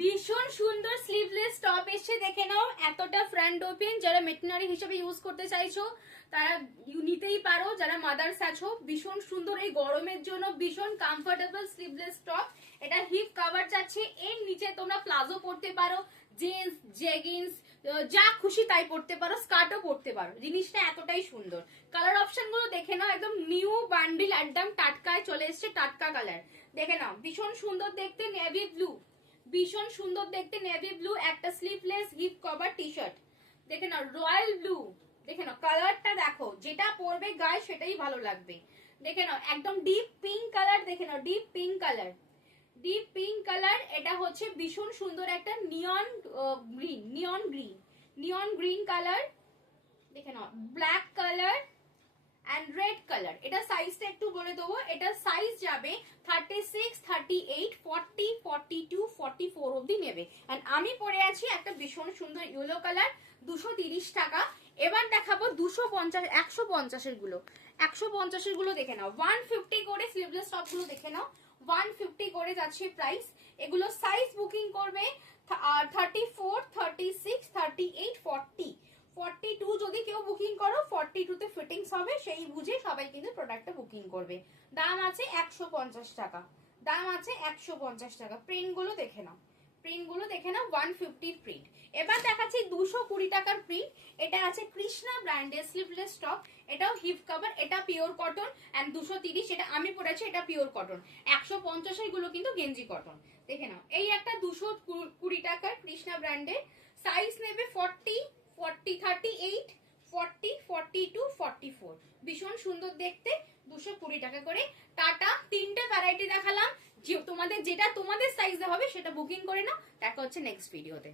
ভীষণ সুন্দর sleeveless top এসে দেখে নাও, এতটা ফ্রন্ট ওপেন। যারা মেটেরিয়াল হিসেবে ইউজ করতে চাইছো তারা নিতেই পারো, যারা মাদার্স আছো। ভীষণ সুন্দর এই গরমের জন্য, ভীষণ কমফোর্টেবল স্লিভলেস টপ। এটা হিপ কভার যাচ্ছে, এর নিচে তোমরা প্লাজো পরতে পারো, জিন্স, জেগিন্স, যা খুশি তাই পরতে পারো, স্কার্টও পরতে পারো। জিনিসটা এতটাই সুন্দর। কালার অপশন গুলো দেখে নাও, একদম নিউ বান্ডিল, একদম টাটকায় চলে এসছে, টাটকা কালার। দেখে নাও, ভীষণ সুন্দর দেখতে, নেভি ব্লু, ভীষণ সুন্দর দেখতে নেভি ব্লু, একটা sleeveless hip cover T shirt. দেখে নাও রয়্যাল ব্লু, দেখে নাও কালারটা দেখো, যেটা পরবে গায়ে সেটাই ভালো লাগবে। দেখে নাও একদম ডিপ পিঙ্ক কালার, দেখে নাও deep pink colour, deep pink colour. এটা হচ্ছে ভীষণ সুন্দর একটা neon green, neon green, neon green colour. দেখে নাও black colour and red colour. এটা সাইজটা একটু বলে দেবো, এটা সাইজ যাবে 36, 38, 40, 42, 44 অবধি নেবে। এন্ড আমি পরে আছি একটা ভীষণ সুন্দর ইয়েলো কালার, 230 টাকা। এবার দেখাবো 250, 150 এর গুলো, 150 এর গুলো দেখে নাও। 150 করে স্লিভলেস টপ গুলো দেখে নাও, 150 করে যাচ্ছে প্রাইস। এগুলো সাইজ বুকিং করবে 34, 36, 38, 40, 42 যদি কেউ বুকিং করো, 42 তে ফিটিংস হবে, সেই বুঝে সবাই কিন্তু প্রোডাক্টটা বুকিং করবে। দাম আছে 150 টাকা, দাম আছে 150 টাকা। প্রিন্ট গুলো দেখে নাও, প্রিন্ট গুলো দেখে নাও, 150 প্রিন্ট। এবার দেখাচ্ছি 220 টাকার প্রিন্ট। এটা আছে কৃষ্ণা ব্র্যান্ডের স্লিভলেস টপ, এটাও হিপ কভার, এটা পিওর কটন এন্ড 230, এটা আমি পরেছি, এটা পিওর কটন। 150 এর গুলো কিন্তু গেঞ্জি কটন। দেখে নাও এই একটা 220 টাকার কৃষ্ণা ব্র্যান্ডের, সাইজ নেবে 40, 40, 38, 40, 42, 44। ভীষণ সুন্দর দেখতে, 220 টাকা করে। টাটা, তিনটে ভ্যারাইটি দেখালাম, যে তোমাদের যেটা তোমাদের সাইজে হবে সেটা বুকিং করে নাও। দেখা হচ্ছে নেক্সট ভিডিওতে।